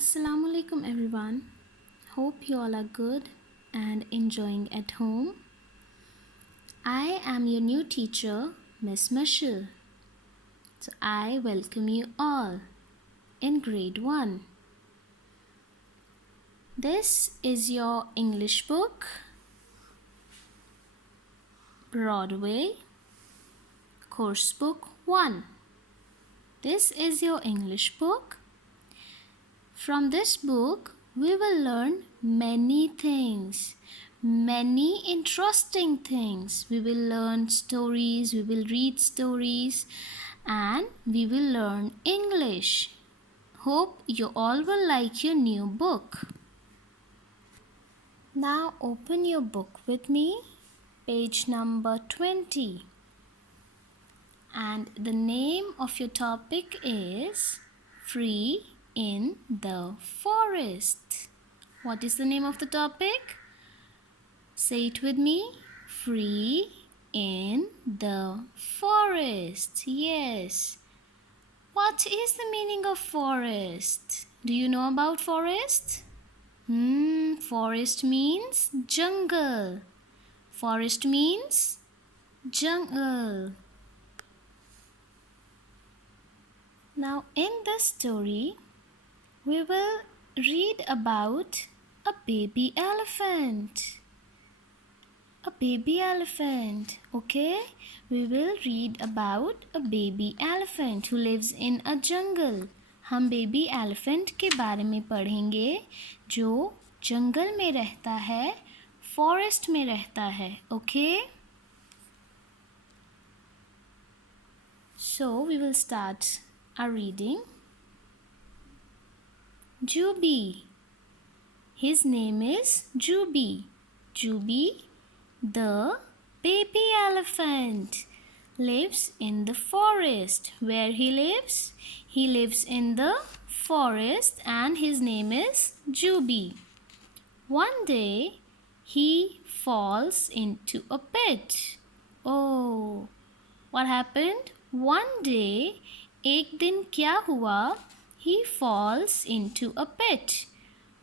Assalamu alaikum everyone. Hope you all are good and enjoying at home. I am your new teacher, Miss Mashal. So I welcome you all in grade 1. This is your English book, Broadway, Course Book 1. This is your English book. From this book, we will learn many things, many interesting things. We will learn stories, we will read stories, and we will learn English. Hope you all will like your new book. Now open your book with me, page number 20. And the name of your topic is Free in the Forest. What is the name of the topic? Say it with me. Free in the forest. Yes. What is the meaning of forest? Do you know about forest? Forest means jungle. Forest means jungle. Now in this story, we will read about a baby elephant. A baby elephant, okay? We will read about a baby elephant who lives in a jungle. हम baby elephant के बारे में पढ़ेंगे जो जंगल में रहता है, forest में रहता है, okay? So we will start our reading. Juby. His name is Juby. Juby, the baby elephant, lives in the forest. Where he lives? He lives in the forest and his name is Juby. One day, he falls into a pit. Oh, what happened? One day, एक दिन क्या हुआ? He falls into a pit.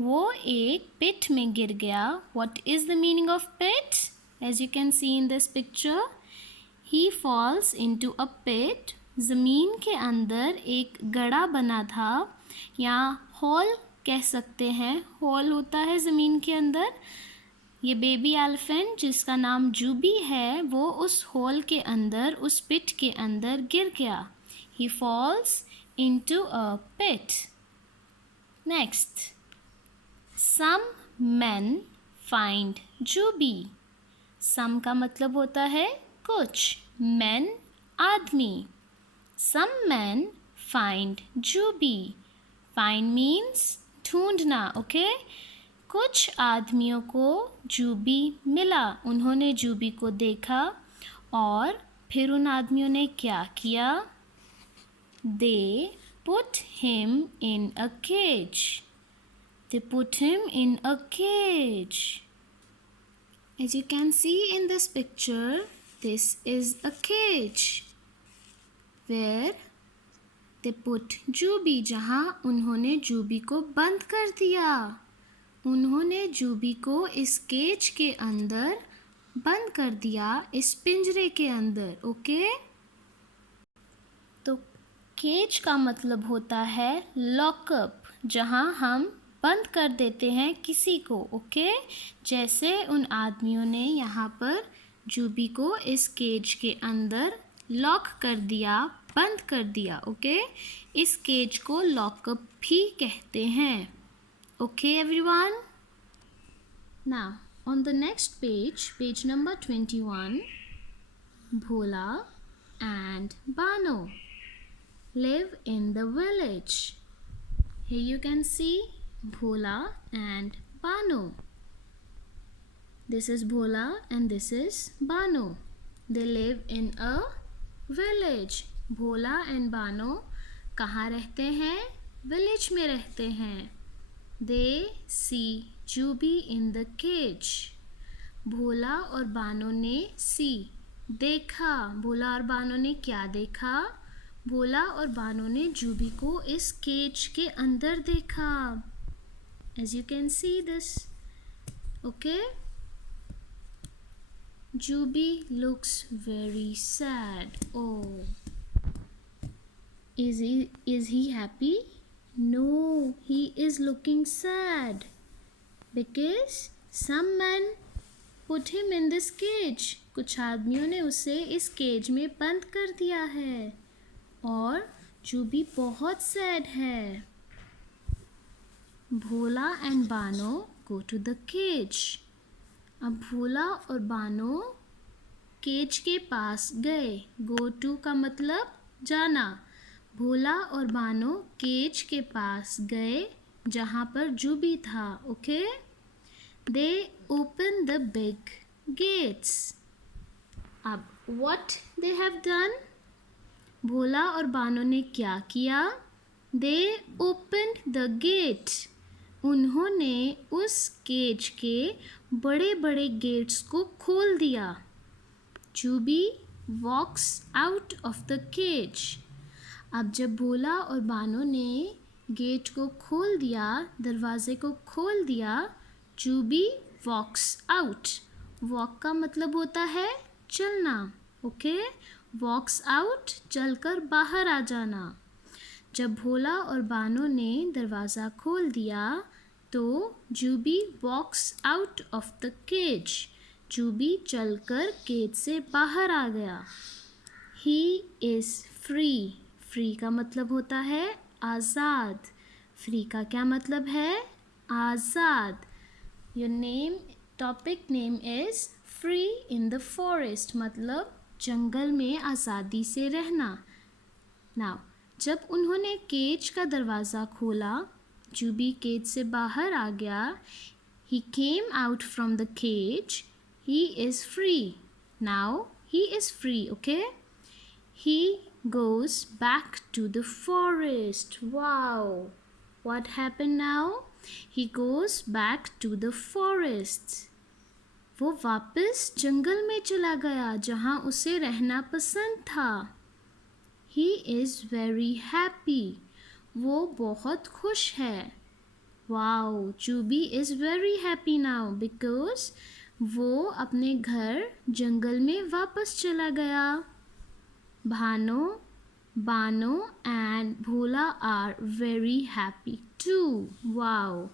वो एक pit में गिर गया. What is the meaning of pit? As you can see in this picture, he falls into a pit. ज़मीन के अंदर एक गड़ा बना था या hole कह सकते हैं. hole होता है ज़मीन के अंदर. ये बेबी एलिफेंट जिसका नाम जूबी है वो उस hole के अंदर, उस pit के अंदर गिर गया. He falls into a pit. Next, some men find Juby. Some का मतलब होता है कुछ. Men आदमी. Some men find Juby. Find means ढूंढना, okay? कुछ आदमियों को जूबी मिला. उन्होंने जूबी को देखा और फिर उन आदमियों ने क्या किया? They put him in a cage. They put him in a cage. As you can see in this picture, this is a cage where they put Juby, जहाँ उन्होंने जूबी को बंद कर दिया. उन्होंने जूबी को इस केज के अंदर बंद कर दिया, इस पिंजरे के अंदर, ओके? तो केज का मतलब होता है लॉकअप, जहाँ हम बंद कर देते हैं किसी को, ओके? जैसे उन आदमियों ने यहाँ पर जूबी को इस केज के अंदर लॉक कर दिया, बंद कर दिया, ओके? इस केज को लॉकअप भी कहते हैं. Okay everyone? Now on the next page, page number 21, Bhola and Bano live in the village. Here you can see Bhola and Bano. This is Bhola and this is Bano. They live in a village. Bhola and Bano कहाँ रहते हैं? Village में रहते हैं. They see Juby in the cage. भोला और बानो ने देखा. भोला और बानो ने क्या देखा? भोला और बानो ने जूबी को इस केज के अंदर देखा. As you can see this. Okay? Juby looks very sad. Oh. Is he happy? No, he is looking sad. Because some men put him in this cage. कुछ आदमियों ने उसे इस केज में बंद कर दिया है. और जूबी बहुत सैड है. Bhola and Bano go to the cage. अब भोला और बानो केज के पास गए. गो टू का मतलब जाना. भोला और बानो केज के पास गए जहाँ पर जूबी था. Okay. They open the big gates. अब what they have done? Bhola और बानो ने क्या किया? They open the gate. उन्होंने उस केज के बड़े बड़े गेट्स को खोल दिया. Jubi walks out of the cage. अब जब भोला और बानो ने गेट को खोल दिया, दरवाजे को खोल दिया, जूबी वॉक्स आउट. वॉक का मतलब होता है चलना. ओके. वॉक्स आउट चलकर बाहर आ जाना. जब भोला और बानो ने दरवाज़ा खोल दिया तो Jubi walks out of the cage. Jubi चलकर केज से बाहर आ गया. ही इज़ फ्री. फ्री का मतलब होता है आज़ाद. फ्री का क्या मतलब है? आज़ाद. Your name topic name is free in the forest. मतलब जंगल में आज़ादी से रहना. नाउ जब उन्होंने केज का दरवाज़ा खोला, जूबी केज से बाहर आ गया. He came out from the cage. He is free. Now he is free. Okay. He goes back to the forest. Wow. What happened now? He goes back to the forest. वो वापस जंगल में चला गया जहाँ उसे रहना पसंद था. He is very happy. वो बहुत खुश है. Wow. Juby is very happy now because वो अपने घर जंगल में वापस चला गया. Bhano, Bano and Bhola are very happy too. Wow.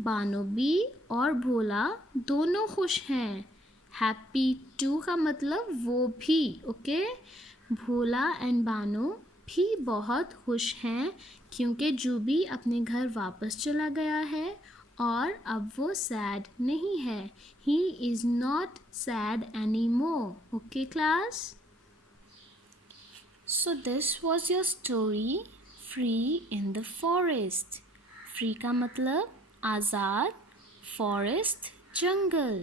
Bano भी और भोला दोनों खुश हैं. हैप्पी टू का मतलब वो भी. ओके. भोला एंड बानो भी बहुत खुश हैं क्योंकि जूबी अपने घर वापस चला गया है और अब वो सैड नहीं है. He is not sad any more. Okay class. So this was your story, Free in the Forest. Free का मतलब आज़ाद, forest jungle.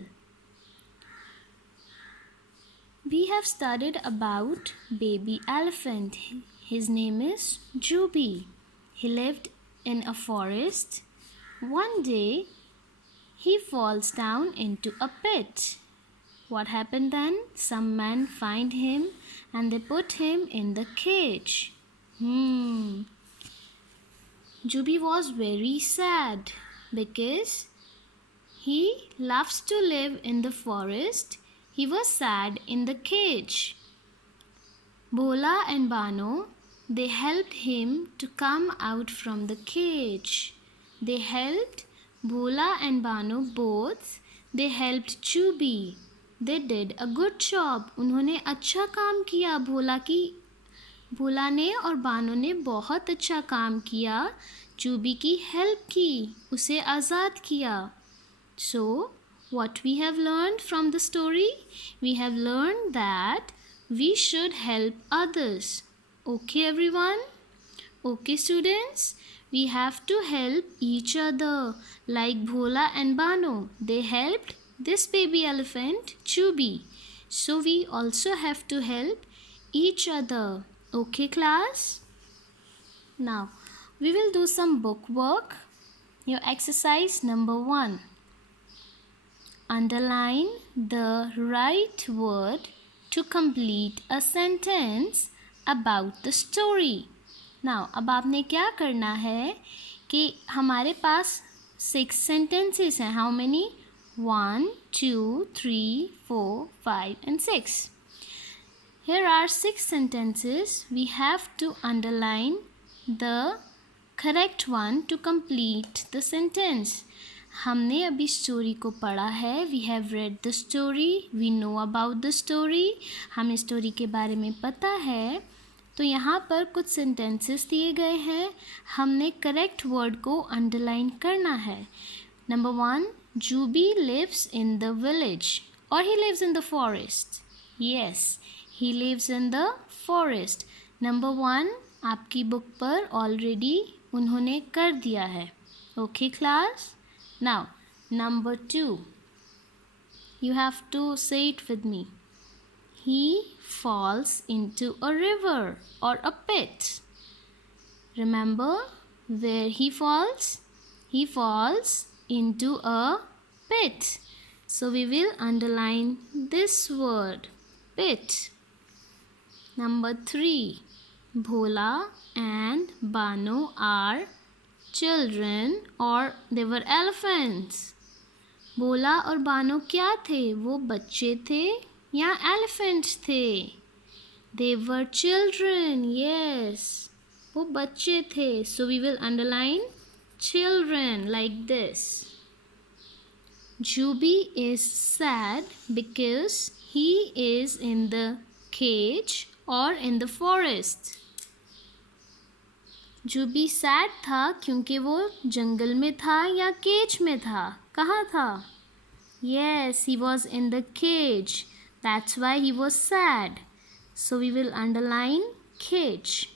We have studied about baby elephant. His name is Juby. He lived in a forest. One day, he falls down into a pit. What happened then? Some men find him and they put him in the cage. Juby was very sad because he loves to live in the forest. He was sad in the cage. Bhola and Bano, they helped him to come out from the cage. They helped Bhola and Bano both. They helped Juby. They did a good job. उन्होंने अच्छा काम किया. भोला ने और बानो ने बहुत अच्छा काम किया. जूबी की हेल्प की, उसे आज़ाद किया. So, what we have learned from the story? We have learned that we should help others. Okay everyone? Okay students? We have to help each other. Like Bhola and Bano, they helped this baby elephant Juby. So we also have to help each other. Okay class? Now we will do some book work. Your exercise number 1. Underline the right word to complete a sentence about the story. Now अब आपने क्या करना है कि हमारे पास 6 sentences हैं. How many? 1, 2, 3, 4, 5 and 6. Here are 6 sentences. We have to underline the correct one to complete the sentence. हमने अभी स्टोरी को पढ़ा है. We have read the story. We know about the story. हमें स्टोरी के बारे में पता है. तो यहाँ पर कुछ सेंटेंसेस दिए गए हैं. हमने करेक्ट वर्ड को अंडरलाइन करना है. Number 1, Juby lives in the village or he lives in the forest. Yes, he lives in the forest. Number 1 आपकी बुक पर ऑलरेडी उन्होंने कर दिया है. Okay class. Now number 2, you have to say it with me. He falls into a river or a pit. Remember where he falls? He falls into a pit. So we will underline this word, pit. Number 3, Bhola and Banu are children or they were elephants. भोला और बानो क्या थे? वो बच्चे थे या elephants थे? They were children. Yes, वो बच्चे थे. So we will underline children like this. Juby is sad because he is in the cage or in the forest. जूबी sad था क्योंकि वो जंगल में था या केज में था? कहाँ था? Yes, he was in the cage. That's why he was sad. So we will underline cage.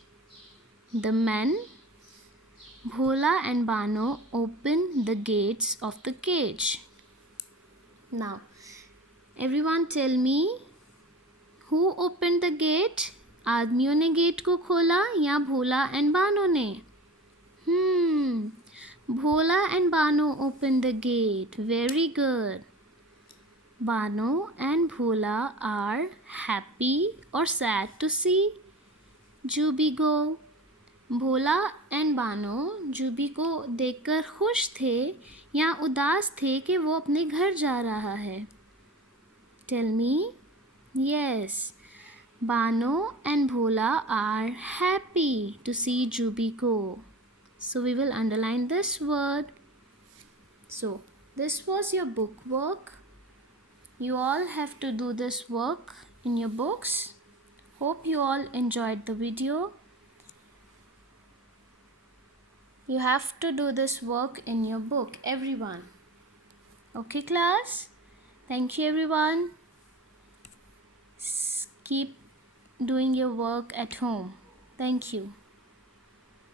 The men, Bhola and Bano, open the gates of the cage. Now, everyone tell me, who opened the gate? आदमियों ने gate को खोला या भोला and Bano ने? Bhola and Bano open the gate. Very good. Bano and Bhola are happy और sad to see Jubi go. Bhola and Bano Jubi को देखकर खुश थे या उदास थे कि वो अपने घर जा रहा है? Tell me. Yes, Bano and Bhola are happy to see Juby go. So we will underline this word. So this was your book work. You all have to do this work in your books. Hope you all enjoyed the video. You have to do this work in your book, everyone. Okay class? Thank you everyone. Keep doing your work at home. Thank you.